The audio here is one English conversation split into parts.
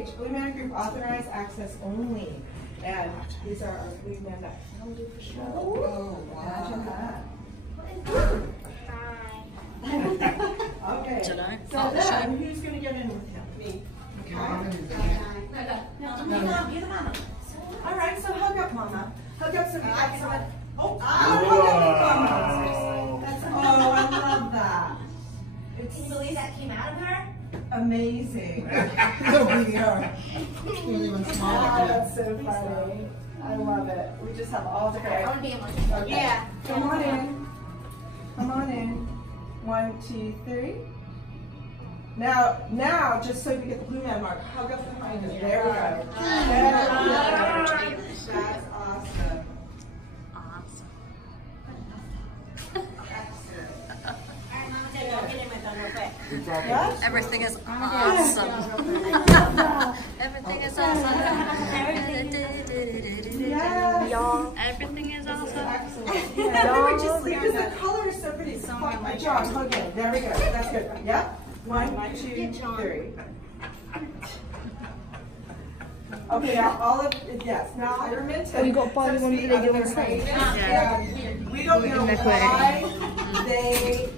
Backstage. Blue Man Group authorized access only. And these are our Blue Men that founded the show. Oh, imagine that. Okay. So then, who's going to get in with him? Me. Okay. No, you're the mama. All right, so hug up, Mama. Hug up so we got someone. Oh, hug up, Mama. Oh, I love that. Can you believe that came out of her? Amazing. Oh, that's so funny. I love it. We just have all the hair. I want to be emotional. Okay. Yeah. Come on in. Come on in. 1, 2, 3. Now, just so we get the Blue Man mark, hug up behind us. There we go. That's awesome. Everything is awesome. Everything is awesome. Everything is awesome. Excellent. Yeah. Because the color is so pretty. So my job. Okay, there we go. That's good. Yep. 1, 2, 3. Okay, now all of yes. Now Ironman. Oh, you got to buy the one that they do on stage. We don't know why they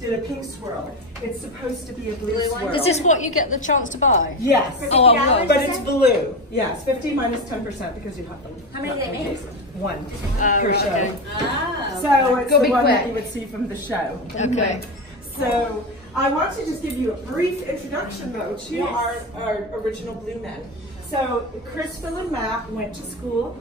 did a pink swirl. It's supposed to be a blue swirl. Is this what you get the chance to buy? Yes. Oh, I but it's blue. Yes, 50 minus 10% because you have them. How many they make? 1 per show. Okay. So it's the one that you would see from the show. Okay. So I want to just give you a brief introduction though to our original Blue Men. So Chris, Phil, and Matt went to school.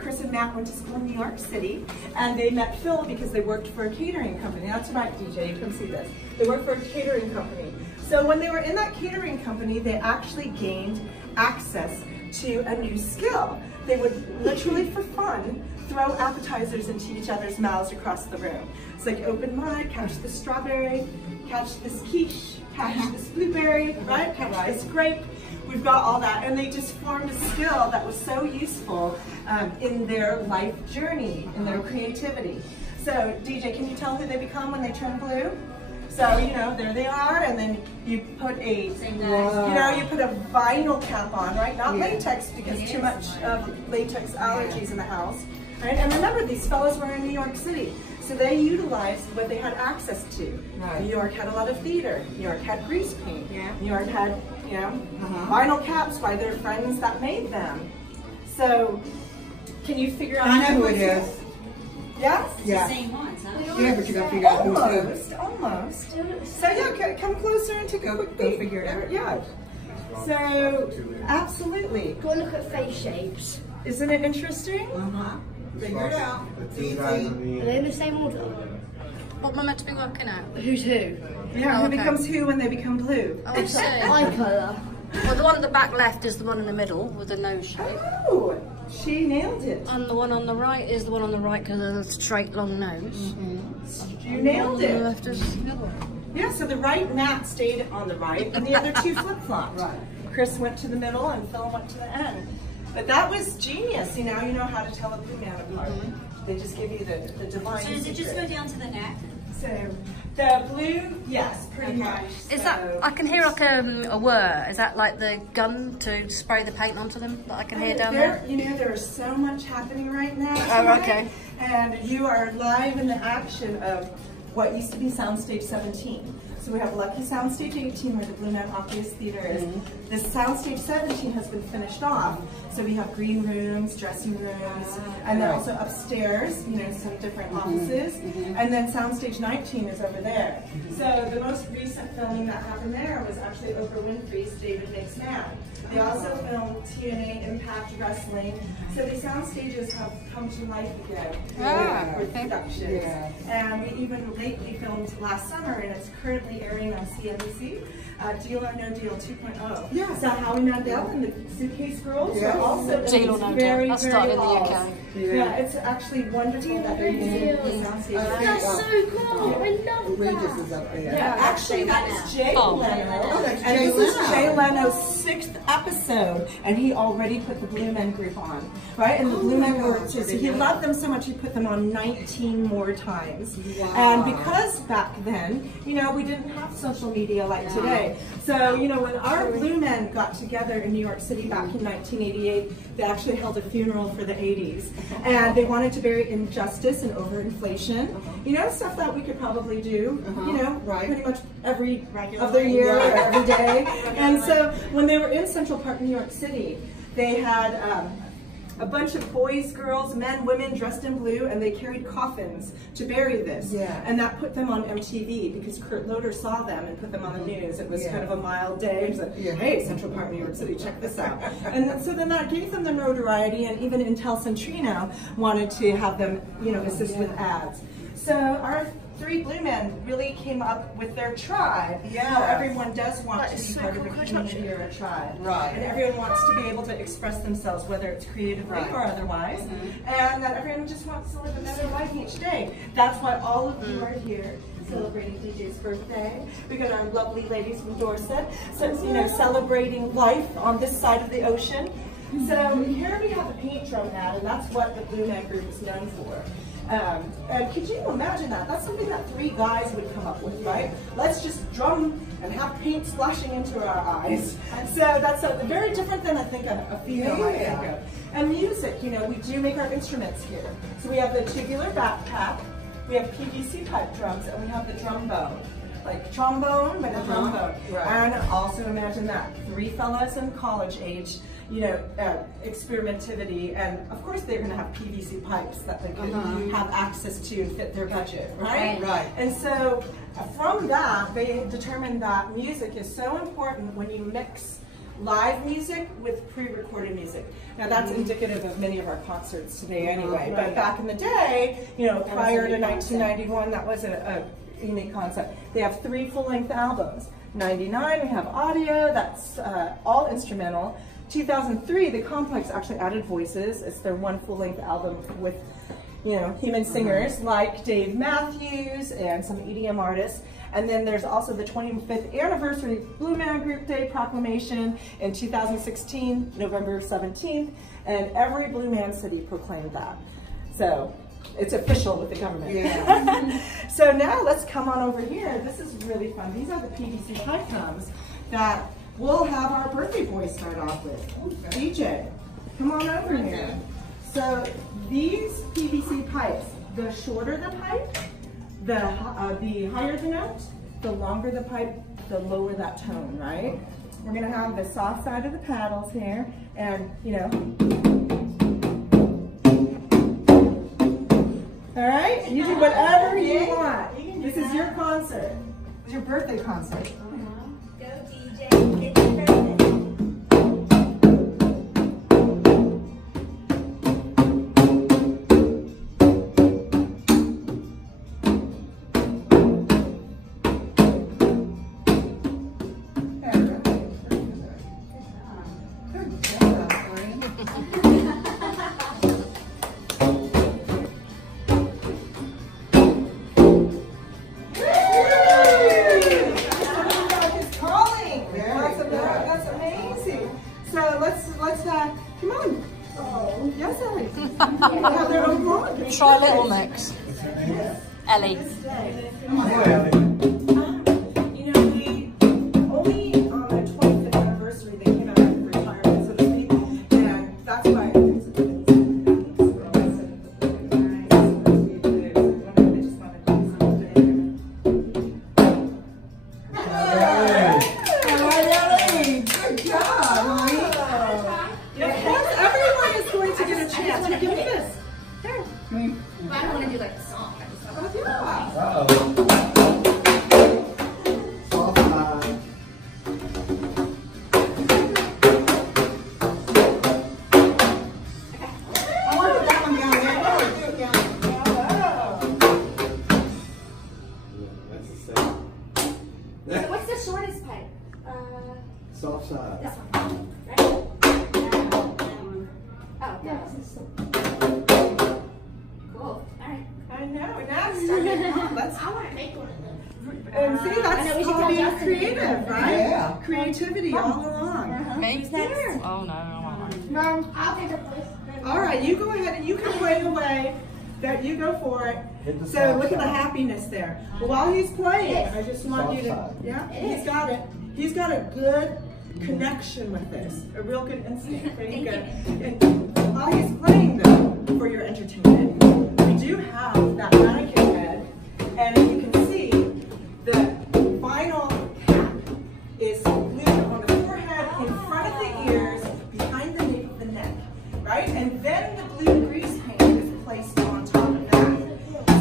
Chris and Matt went to school in New York City, and they met Phil because they worked for a catering company. That's right, DJ, you can see this. They worked for a catering company. So when they were in that catering company, they actually gained access to a new skill. They would literally, for fun, throw appetizers into each other's mouths across the room. It's like open mud, catch this strawberry, catch this quiche, catch this blueberry, right? Catch this grape. We've got all that, and they just formed a skill that was so useful in their life journey, in their creativity. So, DJ, can you tell who they become when they turn blue? So, you know, there they are, and then you put a, you put a vinyl cap on, right? Not latex, because too much of latex allergies in the house, right? And remember, these fellows were in New York City, so they utilized what they had access to. New York had a lot of theater. New York had grease paint. New York had, you know, vinyl caps by their friends that made them. So, can you figure out who it is? Yes? Yeah. The same ones, huh? Yeah, but you gotta figure out who's who. Almost. So yeah, come closer and take a quick peek. Figure it out. Yeah. So, absolutely. Go and look at face shapes. Isn't it interesting? Figure it out. Are they in the same order? What am I meant to be working out? Who's who? Yeah, who becomes who when they become blue? Oh, I see. Eye colour. Well, the one at the back left is the one in the middle with the nose shape. Oh, she nailed it. And the one on the right is the one on the right because of the straight, long nose. You nailed The it. left is the other one. Yeah, so the right Matt stayed on the right, and the other two flip-flopped. Chris went to the middle, and Phil went to the end. But that was genius. See, now you know how to tell a blue man apart. They just give you the divine So does it just secret. go down to the neck? So the blue, yes, pretty much. Is that, I can hear like a whir. Is that like the gun to spray the paint onto them that I can hear down there? You know, there is so much happening right now. Oh, okay. And you are live in the action of what used to be Soundstage 17. So we have Lucky Soundstage 18 where the Blue Man Obvious Theater is. This Soundstage 17 has been finished off. So we have green rooms, dressing rooms, and then also upstairs, you know, some different offices. And then Soundstage 19 is over there. So the most recent filming that happened there was actually Oprah Winfrey's David Makes Mad. They also filmed TNA Impact Wrestling. So the sound stages have come to life again with productions. And we even lately filmed last summer, and it's currently airing on CNBC. Deal or No Deal 2.0. Yeah. So Howie Mandel and the Suitcase Girls are also Deal or No Deal. That started in the UK. Yeah, it's actually wonderful that they're using the sound stages. That's so cool. I love that. Yeah, actually that is Jay Oh. Leno. And this is Jay Leno's 6th episode, and he already put the Blue Men group on, right? And the Blue Men were, so he loved them so much he put them on 19 more times. Wow. And because back then, you know, we didn't have social media like today. So, you know, when our Blue Men got together in New York City back in 1988, they actually held a funeral for the 80s. And they wanted to bury injustice and overinflation. You know, stuff that we could probably do, you know, pretty much every other year or every day. And so when they were in Central Park, New York City, they had a bunch of boys, girls, men, women dressed in blue, and they carried coffins to bury this. And that put them on MTV because Kurt Loder saw them and put them on the news. It was kind of a mild day. It was like, hey, Central Park, New York City, check this out. And so then that gave them the notoriety, and even Intel Centrino wanted to have them, you know, assist with ads. So our 3 Blue Men really came up with their tribe. How everyone does want to be part of a community or a tribe. And everyone wants to be able to express themselves, whether it's creatively or otherwise. And that everyone just wants to live a better life each day. That's why all of you are here celebrating DJ's birthday. We got our lovely ladies from Dorset, so you know, celebrating life on this side of the ocean. So here we have the paint drum hat, and that's what the Blue Man group is known for. And could you imagine that? That's something that 3 guys would come up with, right? Let's just drum and have paint splashing into our eyes. So that's very different than I think a female might think of. And music, you know, we do make our instruments here. So we have the tubular backpack, we have PVC pipe drums, and we have the trombone. Like trombone, but a trombone. And also imagine that, 3 fellas in college age, you know, experimentivity, and of course they're going to have PVC pipes that they can have access to and fit their budget, right? And so from that, they determined that music is so important when you mix live music with pre-recorded music. Now that's indicative of many of our concerts today anyway, but back in the day, you know, prior to 1991, that was a unique concept. They have 3 full-length albums. 99, we have audio, that's all instrumental. 2003, the Complex actually added voices. It's their 1 full-length album with, you know, human singers like Dave Matthews and some EDM artists. And then there's also the 25th anniversary Blue Man Group Day proclamation in 2016, November 17th, and every Blue Man city proclaimed that. So it's official with the government. So now let's come on over here. This is really fun. These are the PVC pipe drums that we'll have our birthday boy start off with. DJ, come on over here. So these PVC pipes, the shorter the pipe, the higher the note, the longer the pipe, the lower that tone, right? We're gonna have the soft side of the paddles here, and you know. All right, you do whatever you want. This is your concert. It's your birthday concert. Go DJ, it's your birthday. Try Little Mix. Ellie. You know, we only on the 25th anniversary they came out of retirement, so to speak, and that's why good job, everyone is going to get a chance. Here, give me this. Here. I don't want to do like the song. I want to put that one down there. Do it down. So what's the shortest pipe? Soft side. This one. Right? Oh, yeah. Cool. All right. I know. That's let's. I want to make one of them. And see, I know, we that's should called tell being Justin. creative, right? Yeah. Creativity all along. Me? Who's next? Oh no, I won't. Mom, I'll take a place. all right, you go ahead and you can play away. That you go for it. Hit the So soft look at the side. happiness there. But while he's playing, I just want you to, Soft side. yeah, he's got it. He's got a good connection with this, a real good instinct. There you go. And while he's playing though, for your entertainment, we do have that mannequin head, and as you can see, the final cap is glued on the forehead, in front of the ears, behind the nape of the neck, right? And then the blue grease paint is placed on top of that.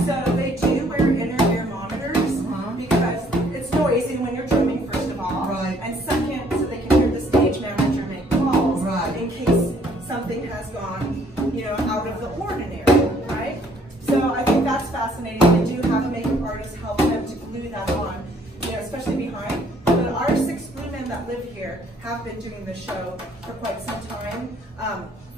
So they do wear inner ear monitors because it's noisy when you're drumming, first of all. Right. And second, so they can hear the stage manager make calls Right. in case something has gone, you know, out of the ordinary, right? So I think that's fascinating. They do have a makeup artist help them to glue that on, you know, especially behind. But our 6 blue men that live here have been doing the show for quite some time.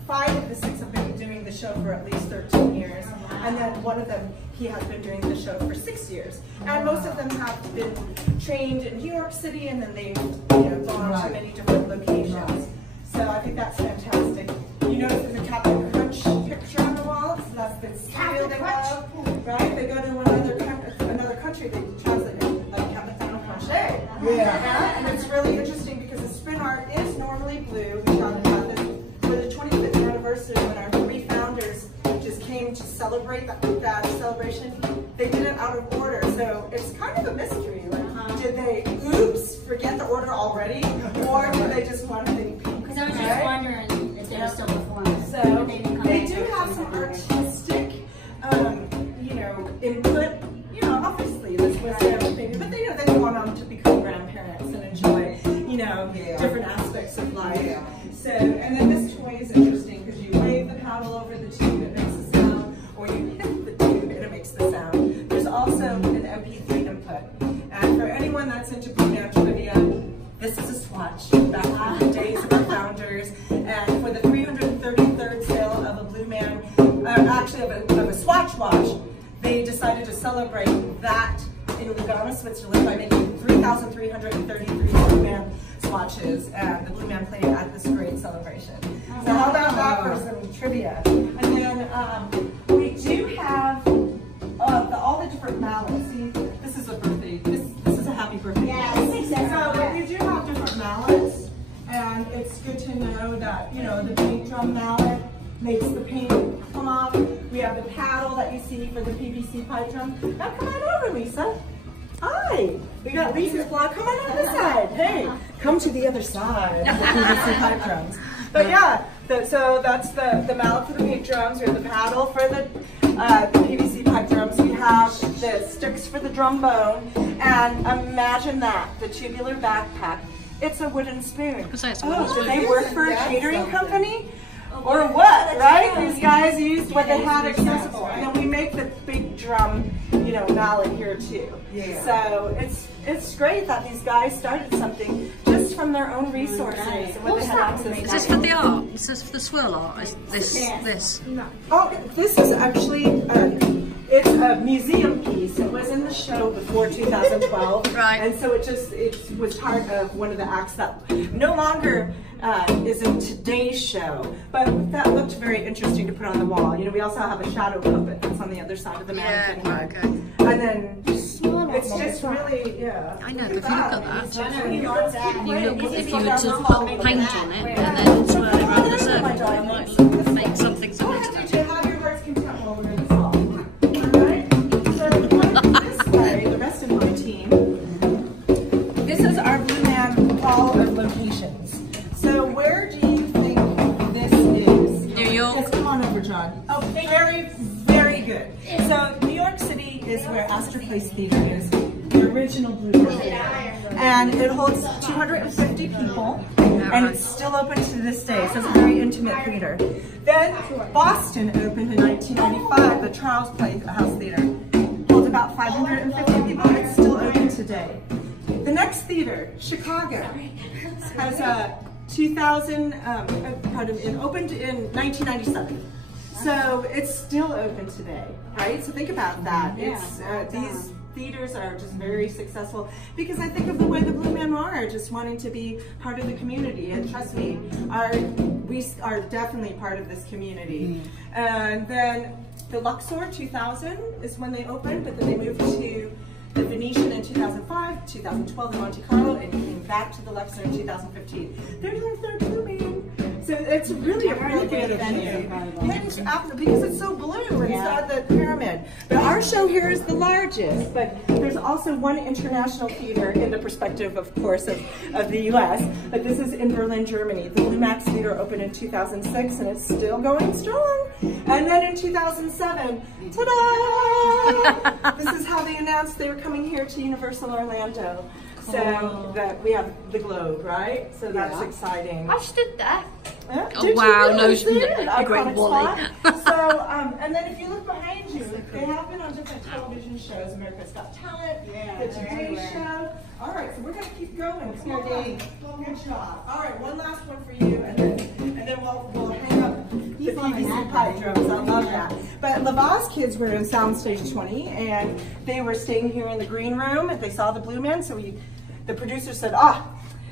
5 of the 6 have been doing the show for at least 13 years. And then one of them, he has been doing the show for 6 years. And most of them have been trained in New York City, and then they've, you know, gone to many different locations. So I think that's fantastic. You notice there's a Captain Crunch picture on the wall, so that's the cereal they love, right? They go to another country, they translate it like Captain Crunch. Yeah, and it's really interesting because the spin art is normally blue. We found out that for the 25th anniversary, when our 3 founders just came to celebrate that celebration, they did it out of order. So it's kind of a mystery. Like, did they, oops, forget the order already? Or did they just want to think pink? Because I was just wondering if they were still performing. So They didn't come they back do for have 2 some years. artistic, you know, input. You know, obviously this was their opinion, but they know they want them to become grandparents and enjoy, you know, different aspects of life. So, and then this toy is interesting because you wave the paddle over the tube, it makes a sound, or you hit the tube and it makes the sound. There's also an MP3 input. And for anyone that's into Blue Man trivia, this is a swatch back in the days of our founders. And for the 333rd sale of a Blue Man, actually of a swatch watch, they decided to celebrate that in Lugano, Switzerland by making 3,333 Blue Man swatches, and the Blue Man played at this great celebration. So how about that for some trivia? And then we do have all the different mallets. See, this is a birthday, this is a happy birthday. So we do have different mallets, and it's good to know that, you know, the paint drum mallet makes the paint come off. We have the paddle that you see for the PVC pipe drum. Now come on over, Lisa. Hi. We got Lisa's blog. Come on over this side. Hey, come to the other side of the PVC pipe drums. But yeah, so that's the mallet for the paint drums. We have the paddle for the PVC pipe drums. We have the sticks for the trombone. And imagine that, the tubular backpack. It's a wooden spoon. Oh, did they work for a catering company? Or what, right? These guys used what they had accessible. And then we make the big drum, you know, mallet here too. So it's great that these guys started something just from their own resources and what they had access to. Is this for the art? Is this for the swirl art? Is this? No. Oh, this is actually, it's a museum piece. It was in the show before 2012. Right. And so it was part of one of the acts that no longer is in today's show. But that looked very interesting to put on the wall. You know, we also have a shadow puppet that's on the other side of the mannequin. Yeah, okay. And then it's just really, yeah. I know, but if you look at that, You know exactly. if you were to put paint on it and then swirl it around in a circle, you might make something similar to that. To have your heart's content while we're in the song. Alright? So this way, the rest of my team. This is our Blue Man Hall of Locations. So where do you think this is? New York. Yes, come on over, John. Oh, very, very good. So New York City is where Astor Place Theater is, the original Blue Man Theater. And it holds 250 people, and it's still open to this day, so it's a very intimate theater. Then Boston opened in 1995, the Charles Playhouse Theater. Holds about 550 people, and it's still open today. The next theater, Chicago, has a 2000, opened in 1997. So it's still open today, right? So think about that. It's theaters are just very successful because I think of the way the Blue Men are, just wanting to be part of the community. And trust me, we are definitely part of this community. And then the Luxor 2000 is when they opened, but then they moved to the Venetian in 2005, 2012 in Monte Carlo, and came back to the Luxor in 2015. They're doing their Blue Man. So it's really a really good venue. Because it's so blue inside the pyramid. But our show here is the largest, but there's also one international theater in the perspective, of course, of the US. But this is in Berlin, Germany. The Blue Max Theater opened in 2006 and it's still going strong. And then in 2007, ta-da! This is how they announced they were coming here to Universal Orlando. So that we have the globe, right? So that's exciting. I stood there. Did wow, you no, a great Wally. So, and then if you look behind you, they have been on different television shows. America's Got Talent, the Today Show. All right, so we're going to keep going. Come on. Good job. All right, one last one for you, and then we'll hang up the PVC pipe drums. I love that. But Lava's kids were in Soundstage 20, and they were staying here in the green room. They saw the Blue Men, so the producer said,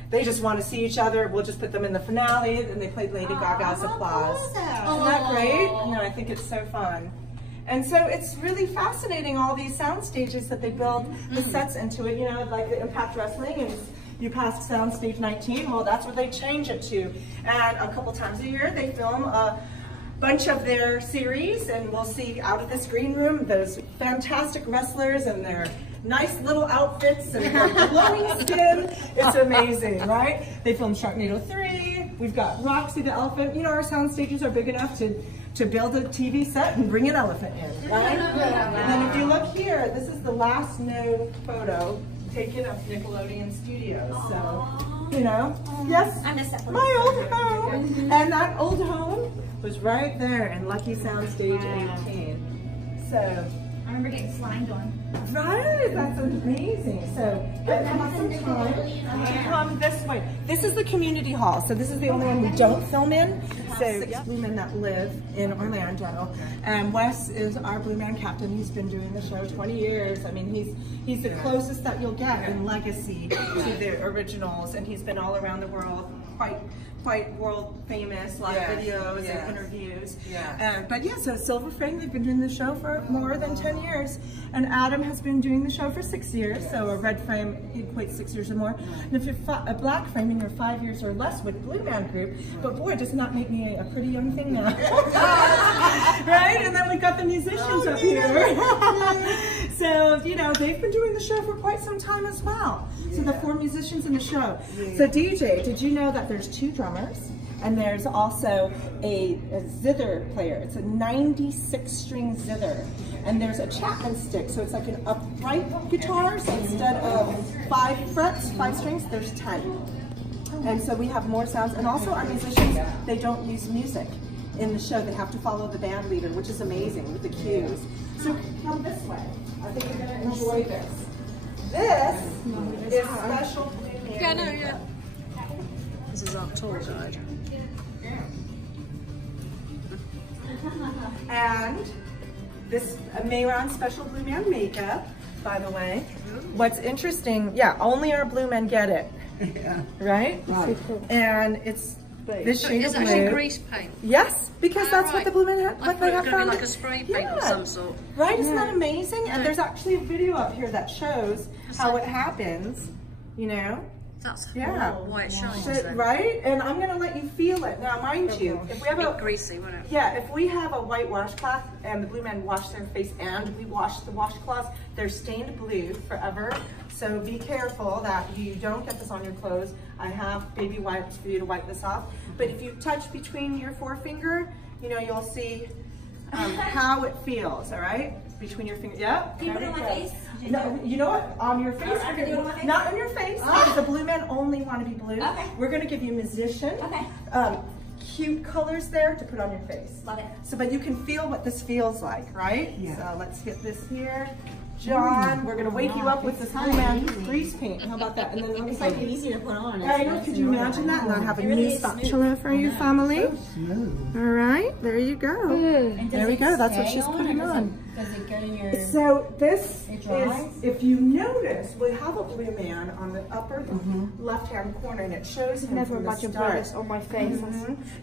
they just want to see each other. We'll just put them in the finale. And they played Lady Gaga's Applause. Isn't that great? No, I think it's so fun. And so it's really fascinating, all these sound stages that they build the sets into it, you know, like the Impact Wrestling, and you pass Soundstage 19, well, that's what they change it to. And a couple times a year, they film a bunch of their series, and we'll see out of this green room those fantastic wrestlers and their nice little outfits and their glowing skin. It's amazing, right? They filmed Sharknado 3. We've got Roxy the elephant. You know, our sound stages are big enough to build a TV set and bring an elephant in, right? And then if you look here, this is the last known photo taken of Nickelodeon Studios. So, you know, yes, my old home. And that old home was right there in Lucky Soundstage 18. So, I remember getting slimed on. right, that's amazing. So, have some time to come this way. This is the community hall. So this is the only one we don't film in. So 6 Blue Men that live in Orlando. And Wes is our Blue Man captain. He's been doing the show 20 years. I mean, he's the closest that you'll get in legacy to the originals, and he's been all around the world, quite world famous, a lot of videos and interviews. But yeah, so Silver Frame, they've been doing the show for more than 10 years. And Adam has been doing the show for 6 years, so a red frame equates 6 years or more. And if you're a black frame and you're 5 years or less with Blue Man Group, but boy, does not make me a pretty young thing now. Right? And then we've got the musicians up here. So, you know, they've been doing the show for quite some time as well. So the 4 musicians in the show. So DJ, did you know that there's 2 drummers? And there's also a zither player. It's a 96-string zither. And there's a Chapman stick, so it's like an upright guitar. So instead of 5 frets, 5 strings, there's 10. And so we have more sounds. And also our musicians, they don't use music in the show. They have to follow the band leader, which is amazing with the cues. So come this way. I think you're gonna enjoy this. This is special Blue Man. This is our tour guide. And this Mayron special Blue Man makeup, by the way. What's interesting, only our Blue Men get it. Right? And it's this shade of blue. Is it actually grease paint? Yes, because that's what the Blue Men have. I thought it was going to be like a spray paint of some sort. Right? Isn't that amazing? And there's actually a video up here that shows how it happens, you know? That's why it shines. So, right? And I'm going to let you feel it. Now, mind you, if we have a greasy, won't it? Yeah, if we have a white washcloth and the Blue Men wash their face and we wash the washcloths, they're stained blue forever. So be careful that you don't get this on your clothes. I have baby wipes for you to wipe this off. But if you touch between your forefinger, you know, you'll see how it feels, all right? Between your fingers. Yeah. Can you put it on my face? No, you know what? On your face. I can do it on my face? Not on your face, because the Blue Men only want to be blue. Okay. We're going to give you musician. Okay. Cute colors there to put on your face. Love it. So, but you can feel what this feels like, right? Yeah. So let's get this here. John, we're gonna wake you up with this Blue Man grease paint. How about that? And then It's like easy to put on. I know, could you imagine that? And then have a new spatula for your family. All right, there you go. There we go, that's what she's putting on. Does it go to your... So this It is, dries? if you notice, we have a Blue Man on the upper left-hand corner, and it shows him Never from the imagine start. putting this on my face.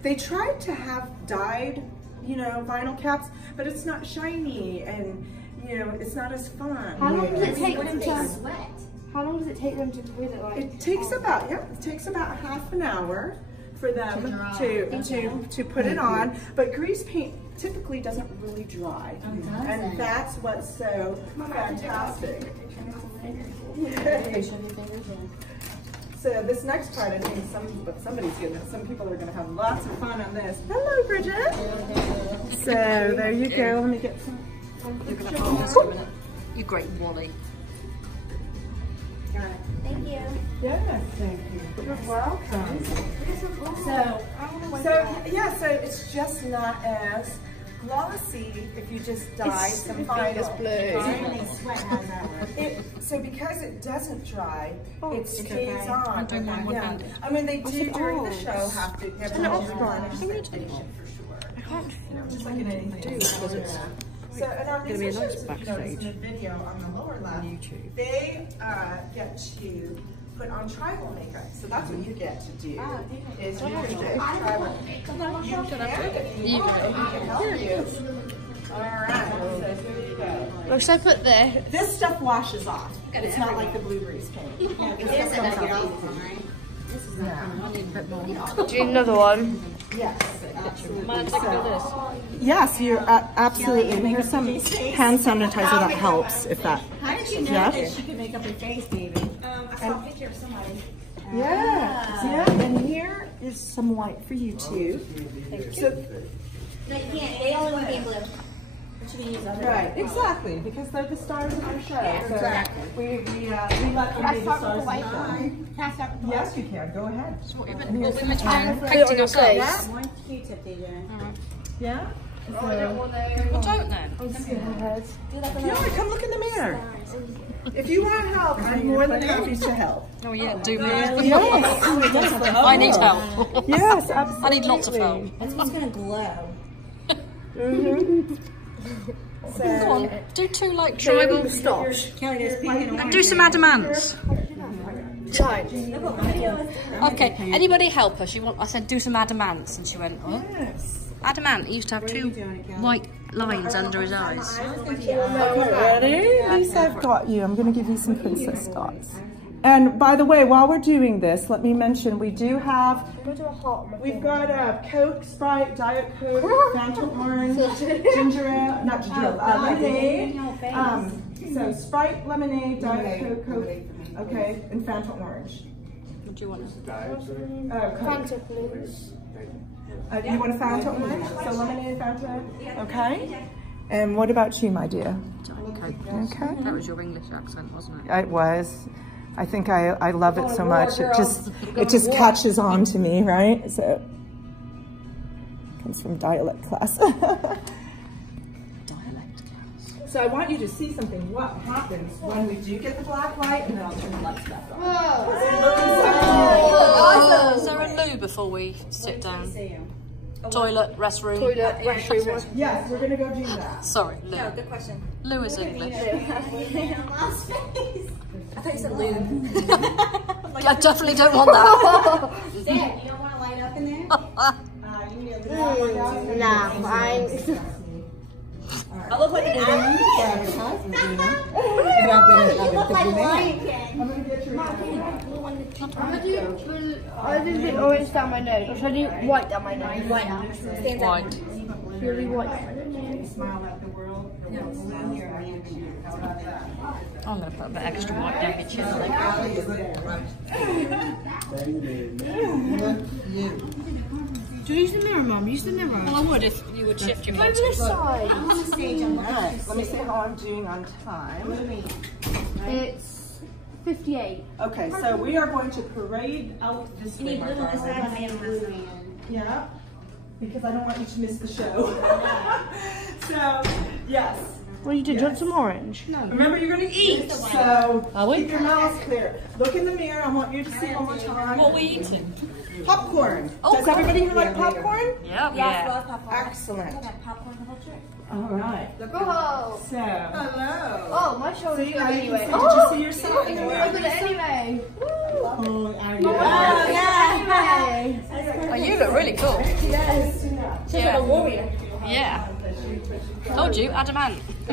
They tried to have dyed, you know, vinyl caps, but it's not shiny, and you know, it's not as fun. How long does it take What them if they to? sweat? How long does it take them to put it like? It takes about it takes about half an hour for them to put it on, but grease paint typically doesn't really dry, and that's what's so fantastic. So this next part, I think some people are gonna have lots of fun on this. Hello, Bridget. So there you go. Let me get some. You're going to hold this for a minute. You great Wally. Thank you. Yes, thank you. You're welcome. So yeah, so it's just not as glossy if you just dye some vinyl. So because it doesn't dry, it stays on. Yeah. I mean, they do during the show have to have a varnish station for sure. Just like in anything. So, and our musicians, if you notice in the video on the lower left, they get to put on tribal makeup. So that's what you get to do. Is you can do tribal makeup. You can help you. All right. So here you go. What should I put there? This stuff washes off. It's not like the blue grease paint. Yeah, this stuff comes off. Do you need another one? Yes, absolutely. Yes, you're absolutely. And here's some hand sanitizer that helps if that. How did you know that she could make up her face, baby? I saw a picture of somebody. Yeah. And here is some white for you too. So, They can't. They only want to be in blue. What should we use other? right, exactly, because they're the stars of our show. So exactly. We let them be the stars of the show. Pass out the Yes, you can. Go ahead. What we're meant to do. Painting ourselves. one Q-tip, DJ. Yeah. Well, don't then. No, come look in the mirror. If you want help, I'm more than happy to help. Oh yeah, do me. Yes. I need help. Yes, absolutely. I need lots of help. That's what's going to glow. So, Go on, do two like tribal stops. Kelly, there's pink and and do some adamants. orange. Okay, anybody help her? I said do some adamants, and she went, oh. Yes. Adamant, he used to have two white lines under his eyes. Okay, ready? At least I've got you. I'm going to give you some princess dots. And by the way, while we're doing this, let me mention we do have, we've got Coke, Sprite, Diet Coke, Phantom Orange, ginger ale, not ginger ale, lemonade. So Sprite, lemonade, Diet Coke, okay, and Phantom Orange. What do you want? Coke. You want a Fanta orange? So lemonade, Fanta, okay? And what about you, my dear? Okay. That was your English accent, wasn't it? It was. I think I love it so much. It just catches on to me, right? So it comes from dialect class. So I want you to see something. What happens when we do get the black light, and then I'll turn the lights back on. Is there a loo before we sit down? Toilet, restroom. Yes, we're gonna go do that. Sorry, loo. No, good question. Loo is English. Lost face. I thought you said lube. I definitely don't want that. Dad, you don't want to light up in there? Nah, fine. I look like a dude. You look like Lion King. I'm gonna get your I didn't do orange down my nose. Or should I do white down my nose? White. White. Really white. smile at the world. How about that? I'm going to put a bit extra white down your chin. Do you use the mirror, Mum? Use the mirror. Well, I would if you would shift your Over box. this side. Alright, let me see how I'm doing on time. It's 58. Okay, so we are going to parade out this way. You need blue on this side and man on this side. Yeah, because I don't want you to miss the show. So, yes, What do you do? Do you want some orange? No. Remember, you're going to eat, so Are we? keep your mouths clear. Look in the mirror. I want you to see one more time. What are we eating? Popcorn. Oh, Does everybody here like popcorn? Yeah. Yeah. Excellent. Popcorn the whole trip. All right. Oh. So. Hello. Oh, my shoulders hurt anyway. Did you see yourself? Look at it anyway. Oh, Oh, you look really cool. Yes. She's like a warrior. Yeah. Told you, adamant. I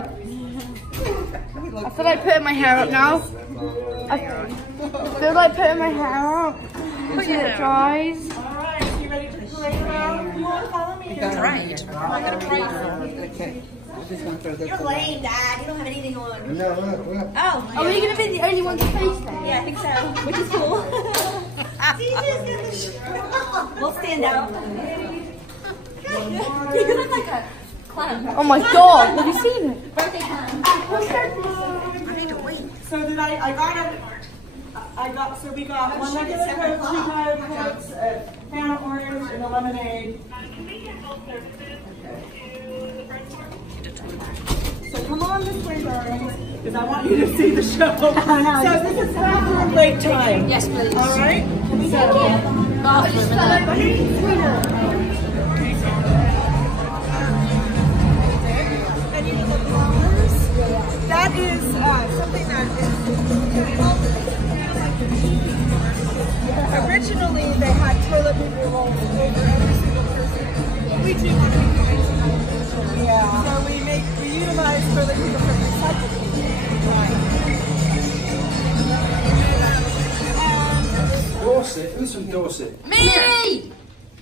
feel like putting my hair up now. I feel like putting my hair up until it dries. all right. You ready to parade around? Come on, follow me. Parade. What am I going to parade for? Okay. I'm just going to throw this. You're lame, Dad. You don't have anything on. No, look. Oh. Are we going to be the only ones to face them? Yeah, I think so. Which is cool. We'll stand out. You look like a clown. Oh my god, have you seen it? Birthday clown. I need a wait. So did so we got one regular Coke, 2 Diet Cokes, a Fanta Orange, and a lemonade. So come on this way, darling, because I want you to see the show. So this is bathroom break time. Yes, please. All right? And you know the flowers? That is something that originally they had toilet paper rolls over every single person. We do want to be kind to them. Yeah. So we utilize toilet paper for recycling. Dorset, who's from Dorset? Me!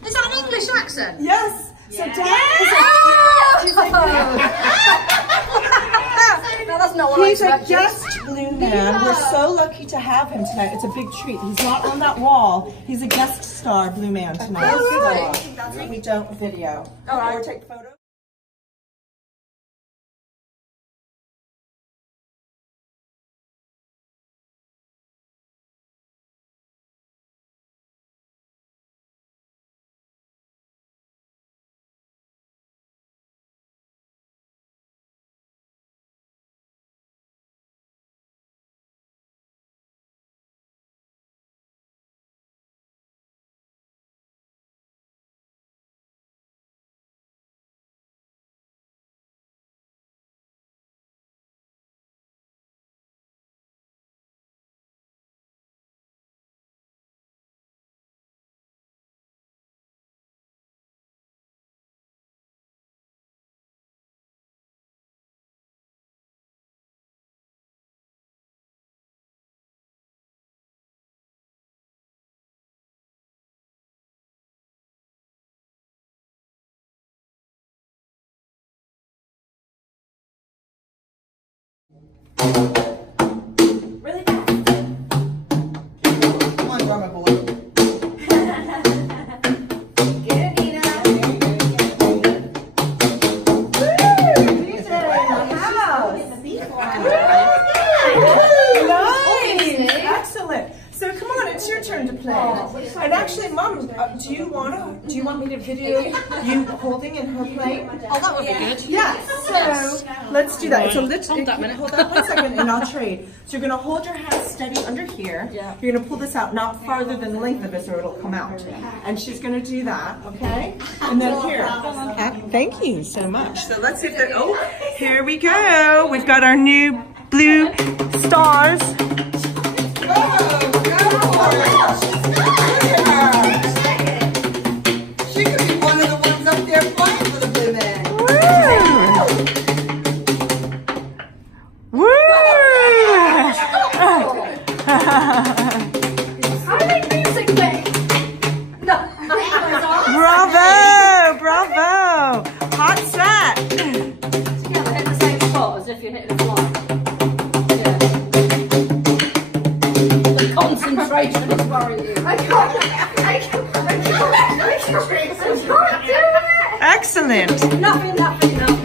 Is that an English accent? Yes. So No, that's not what he's I a expected. guest blue man. We're so lucky to have him tonight. It's a big treat. He's not on that wall. He's a guest star blue man tonight. We don't video. All right. Or take photos. Really fast. Come on, drummer boy. Good, Nina. Nice. Excellent. So come on, it's your turn to play. And actually, Mom, do you want me to video you holding in her plate? Oh, that would be good. Yes. So let's do that. So let's Hold that minute. Hold that 1 second, and I'll trade. So you're gonna hold your hand steady under here. Yeah. You're gonna pull this out not farther than the length of this, or it'll come out. And she's gonna do that. Okay. And then here. Thank you so much. So let's see if they're. Oh, here we go. We've got our new blue stars. She could be one of the ones up there playing for the blue man. Woo! I make music, babe. Bravo! Bravo! Hot set! Yeah, hit the same spot as if you're hitting a fly. Yeah. The concentration is worrying you. I can't do it. Excellent! Nothing, nothing, nothing.